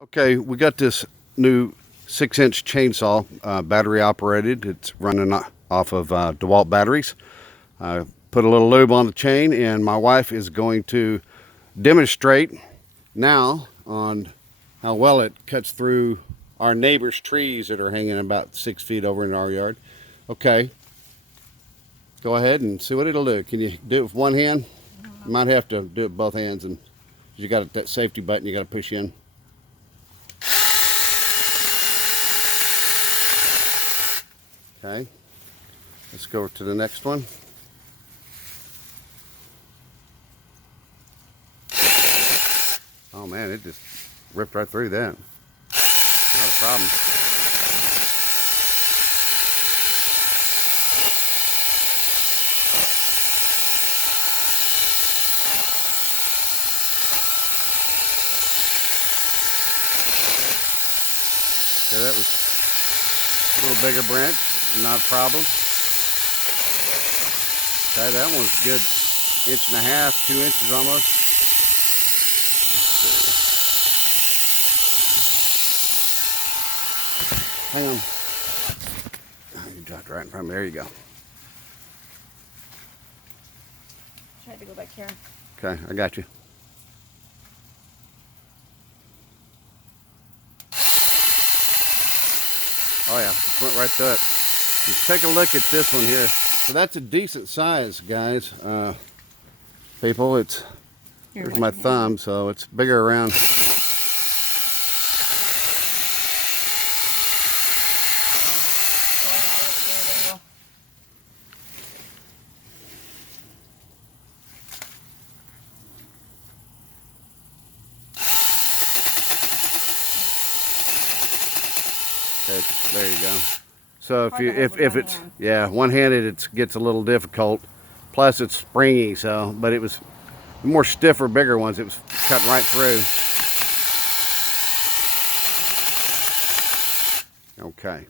Okay, we got this new 6-inch chainsaw, battery operated. It's running off of DeWalt batteries. Put a little lube on the chain, and my wife is going to demonstrate now on how well it cuts through our neighbor's trees that are hanging about 6 feet over in our yard. Okay, go ahead and see what it'll do. Can you do it with one hand? You might have to do it with both hands, and you got that safety button you got to push in. Okay, let's go to the next one. Oh man, it just ripped right through that. Not a problem. Okay, that was a little bigger branch, not a problem. Okay, that one's a good 1.5 inches, 2 inches almost. Hang on. You dropped right in front of me. There you go. Tried to go back here. Okay, I got you. Oh yeah, just went right through it. Just take a look at this one here. So that's a decent size, guys. People, it's here's my thumb, so it's bigger around. Okay, there you go. So if it's one-handed, it gets a little difficult. Plus it's springy, so but it was more stiffer, bigger ones. It was cutting right through. Okay.